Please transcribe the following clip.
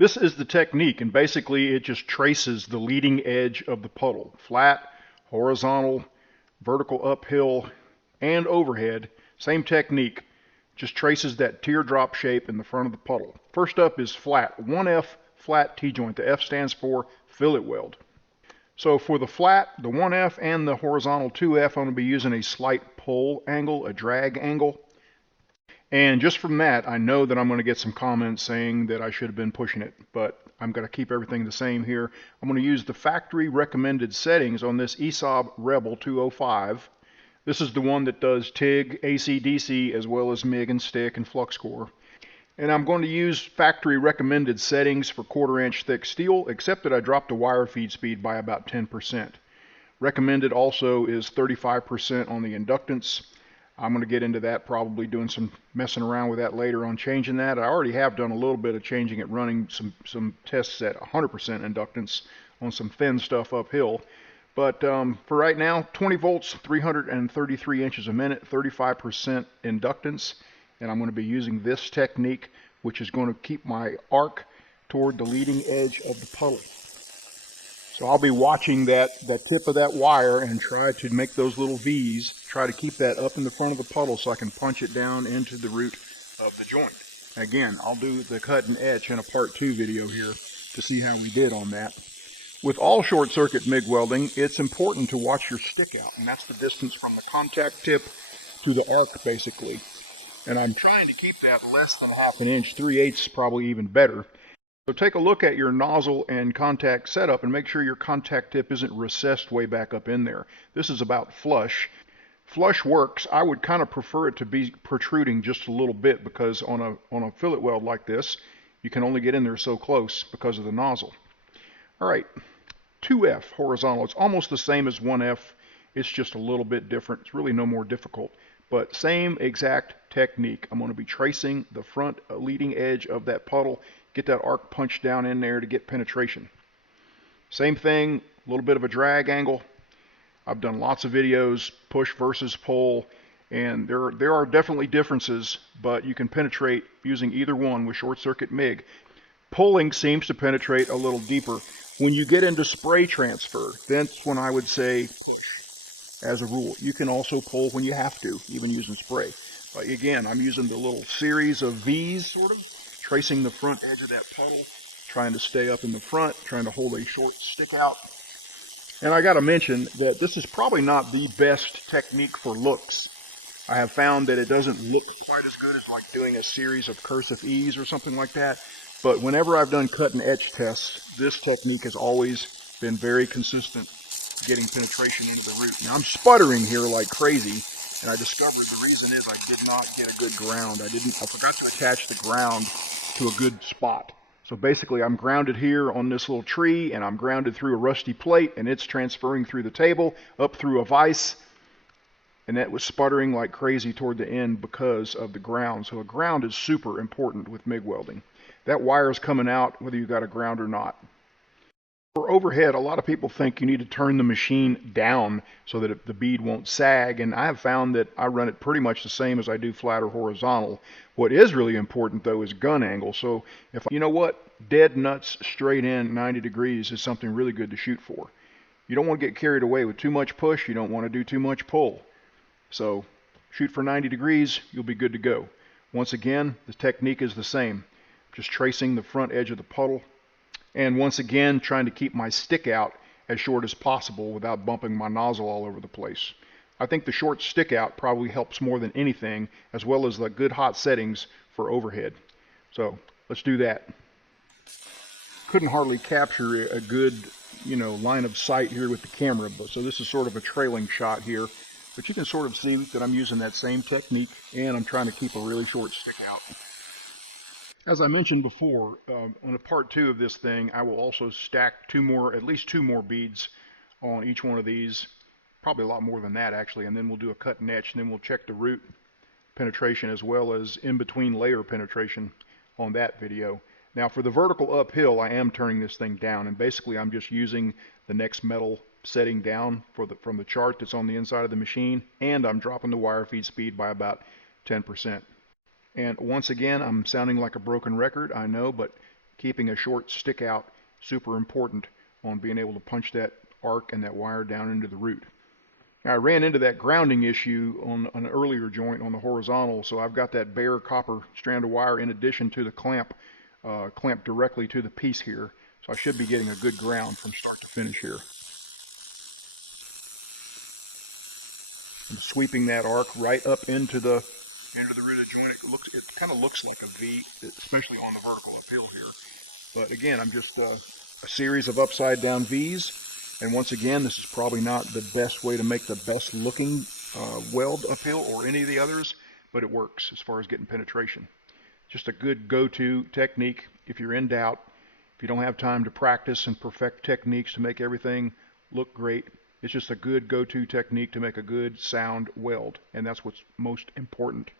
This is the technique, and basically it just traces the leading edge of the puddle. Flat, horizontal, vertical uphill, and overhead. Same technique. Just traces that teardrop shape in the front of the puddle. First up is flat. 1F flat T-joint. The F stands for fillet weld. So for the flat, the 1F and the horizontal 2F, I'm going to be using a slight pull angle, a drag angle. And just from that, I know that I'm going to get some comments saying that I should have been pushing it, but I'm going to keep everything the same here. I'm going to use the factory recommended settings on this ESAB Rebel 205. This is the one that does TIG, AC/DC, as well as MIG and stick and flux core. And I'm going to use factory recommended settings for 1/4 inch thick steel, except that I dropped the wire feed speed by about 10%. Recommended also is 35% on the inductance. I'm going to get into that, probably doing some messing around with that later on changing that. I already have done a little bit of changing it, running some tests at 100% inductance on some thin stuff uphill. But for right now, 20 volts, 333 inches a minute, 35% inductance. And I'm going to be using this technique, which is going to keep my arc toward the leading edge of the puddle. So I'll be watching that tip of that wire and try to make those little V's, try to keep that up in the front of the puddle so I can punch it down into the root of the joint. Again, I'll do the cut and etch in a part 2 video here to see how we did on that. With all short circuit MIG welding, it's important to watch your stick out, and that's the distance from the contact tip to the arc basically. And I'm trying to keep that less than 1/2 inch, 3/8 probably even better. So take a look at your nozzle and contact setup and make sure your contact tip isn't recessed way back up in there. This is about flush. Flush works. I would kind of prefer it to be protruding just a little bit, because on a fillet weld like this, you can only get in there so close because of the nozzle. All right, 2F horizontal. It's almost the same as 1F. It's just a little bit different. It's really no more difficult, but same exact technique. I'm going to be tracing the front leading edge of that puddle, get that arc punched down in there to get penetration. Same thing, a little bit of a drag angle. I've done lots of videos, push versus pull, and there are definitely differences, but you can penetrate using either one with short circuit MIG. Pulling seems to penetrate a little deeper. When you get into spray transfer, that's when I would say push as a rule. You can also pull when you have to, even using spray. But again, I'm using the little series of V's, sort of, tracing the front edge of that puddle, trying to stay up in the front, trying to hold a short stick out. And I got to mention that this is probably not the best technique for looks. I have found that it doesn't look quite as good as like doing a series of cursive E's or something like that. But whenever I've done cut and etch tests, this technique has always been very consistent, getting penetration into the root. Now I'm sputtering here like crazy, and I discovered the reason is I did not get a good ground. I forgot to attach the ground to a good spot. So basically I'm grounded here on this little tree, and I'm grounded through a rusty plate, and it's transferring through the table, up through a vise, and that was sputtering like crazy toward the end because of the ground. So a ground is super important with MIG welding. That wire is coming out whether you got a ground or not. For overhead, a lot of people think you need to turn the machine down so that the bead won't sag, and I have found that I run it pretty much the same as I do flat or horizontal. What is really important though is gun angle. So if you know what, dead nuts straight in 90 degrees is something really good to shoot for. You don't want to get carried away with too much push, you don't want to do too much pull. So shoot for 90 degrees, you'll be good to go. Once again, the technique is the same. Just tracing the front edge of the puddle, and once again trying to keep my stick out as short as possible without bumping my nozzle all over the place. I think the short stick out probably helps more than anything, as well as the good hot settings for overhead. So let's do that. Couldn't hardly capture a good line of sight here with the camera, but so this is sort of a trailing shot here, but you can sort of see that I'm using that same technique, and I'm trying to keep a really short stick out. As I mentioned before, on a part 2 of this thing, I will also stack at least two more beads on each one of these, probably a lot more than that actually, and then we'll do a cut and etch, and then we'll check the root penetration as well as in between layer penetration on that video. Now for the vertical uphill, I am turning this thing down, and basically I'm just using the next metal setting down from the chart that's on the inside of the machine, and I'm dropping the wire feed speed by about 10%. And once again, I'm sounding like a broken record, I know, but keeping a short stick out super important on being able to punch that arc and that wire down into the root. Now, I ran into that grounding issue on an earlier joint on the horizontal, so I've got that bare copper strand of wire in addition to the clamp clamped directly to the piece here. So I should be getting a good ground from start to finish here. I'm sweeping that arc right up into the root of the joint. It kind of looks like a V, especially on the vertical uphill here. But again, I'm just a series of upside down V's. And once again, this is probably not the best way to make the best looking weld uphill or any of the others, but it works as far as getting penetration. Just a good go-to technique if you're in doubt. If you don't have time to practice and perfect techniques to make everything look great, it's just a good go-to technique to make a good sound weld, and that's what's most important.